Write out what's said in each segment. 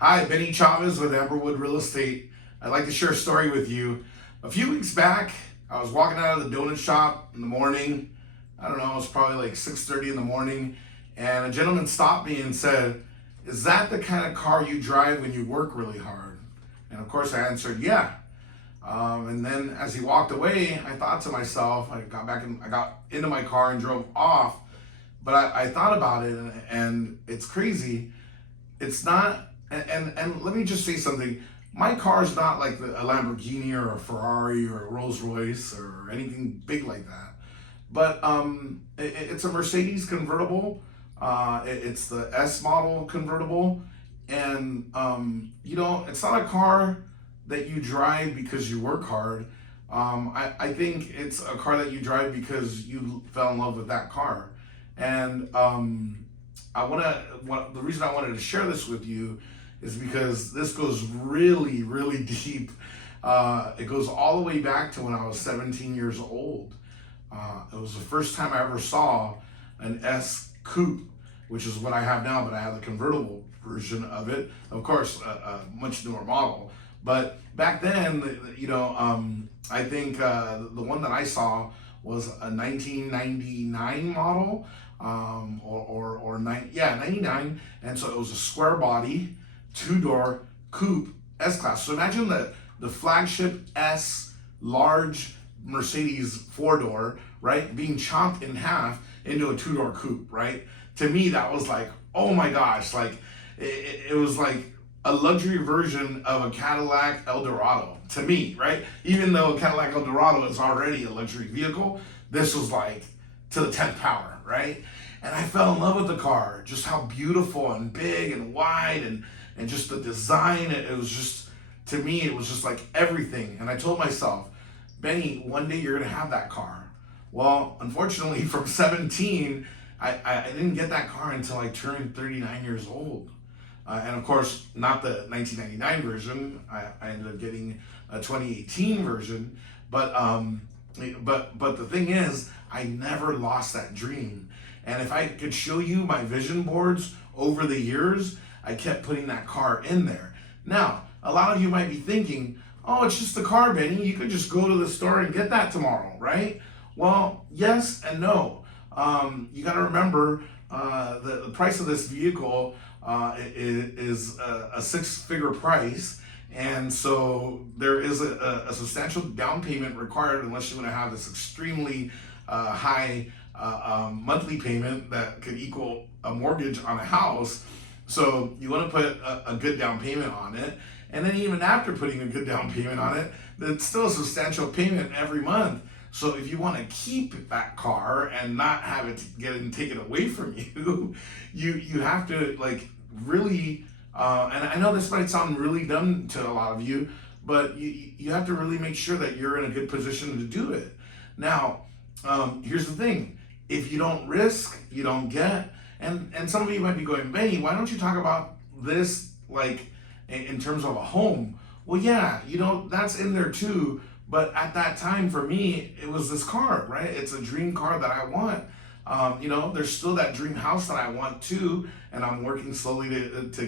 Hi, Benny Chavez with Amberwood Real Estate. I'd like to share a story with you. A few weeks back, I was walking out of the donut shop in the morning. I don't know, it was probably like 6:30 in the morning, and a gentleman stopped me and said, "Is that the kind of car you drive when you work really hard?" And of course I answered, "Yeah." And then as he walked away, I thought to myself, I got into my car and drove off, but I thought about it, and it's crazy. It's not, and let me just say something. My car is not like a Lamborghini or a Ferrari or a Rolls Royce or anything big like that. But it's a Mercedes convertible. It's the S model convertible, and it's not a car that you drive because you work hard. I think it's a car that you drive because you fell in love with that car, and the reason I wanted to share this with you is because this goes really, really deep. It goes all the way back to when I was 17 years old. It was the first time I ever saw an S coupe, which is what I have now, but I have the convertible version of it. Of course, a much newer model. But back then, I think the one that I saw was a 1999 model, or 99, and so it was a square body, two-door coupe S-Class. So imagine the flagship S large Mercedes four-door, right, being chopped in half into a two-door coupe, right? To me, that was like, oh my gosh, like it was like a luxury version of a Cadillac Eldorado to me, right? Even though a Cadillac Eldorado is already a luxury vehicle, this was like to the 10th power, right? And I fell in love with the car, just how beautiful and big and wide, and just the design. It was just, to me, it was just like everything. And I told myself, Benny, one day you're gonna have that car. Well, unfortunately, from 17, I didn't get that car until I turned 39 years old. And of course, not the 1999 version. I ended up getting a 2018 version. But the thing is, I never lost that dream. And if I could show you my vision boards over the years, I kept putting that car in there. Now, a lot of you might be thinking, oh, it's just the car, Benny. You could just go to the store and get that tomorrow, right? Well, yes and no. You got to remember the price of this vehicle is a six-figure price. And so there is a substantial down payment required unless you want to have this extremely high monthly payment that could equal a mortgage on a house. So you want to put a good down payment on it. And then even after putting a good down payment on it, it's still a substantial payment every month. So if you want to keep that car and not have it taken away from you, you have to like really, and I know this might sound really dumb to a lot of you, but you have to really make sure that you're in a good position to do it. Now, here's the thing: if you don't risk, you don't get. And some of you might be going, Benny, why don't you talk about this like in terms of a home? Well, yeah, that's in there too. But at that time, for me, it was this car, right? It's a dream car that I want. There's still that dream house that I want too, and I'm working slowly to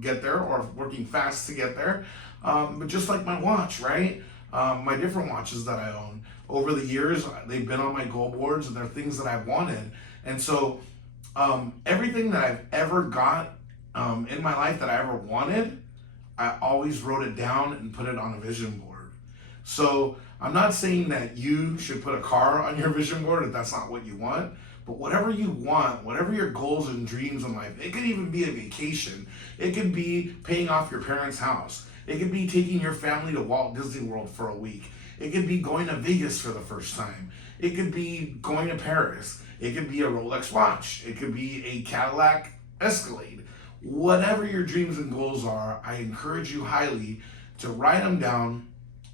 get there, or working fast to get there. But just like my watch, right? My different watches that I own over the years, they've been on my goal boards, and they're things that I've wanted. And so, everything that I've ever got in my life that I ever wanted, I always wrote it down and put it on a vision board. So I'm not saying that you should put a car on your vision board if that's not what you want, but whatever you want, whatever your goals and dreams in life, it could even be a vacation. It could be paying off your parents' house. It could be taking your family to Walt Disney World for a week. It could be going to Vegas for the first time. It could be going to Paris. It could be a Rolex watch. It could be a Cadillac Escalade. Whatever your dreams and goals are, I encourage you highly to write them down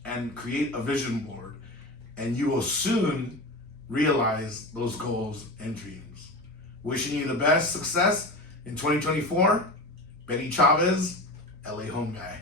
and create a vision board, and you will soon realize those goals and dreams. Wishing you the best success in 2024, Benny Chavez, LA Home Guy.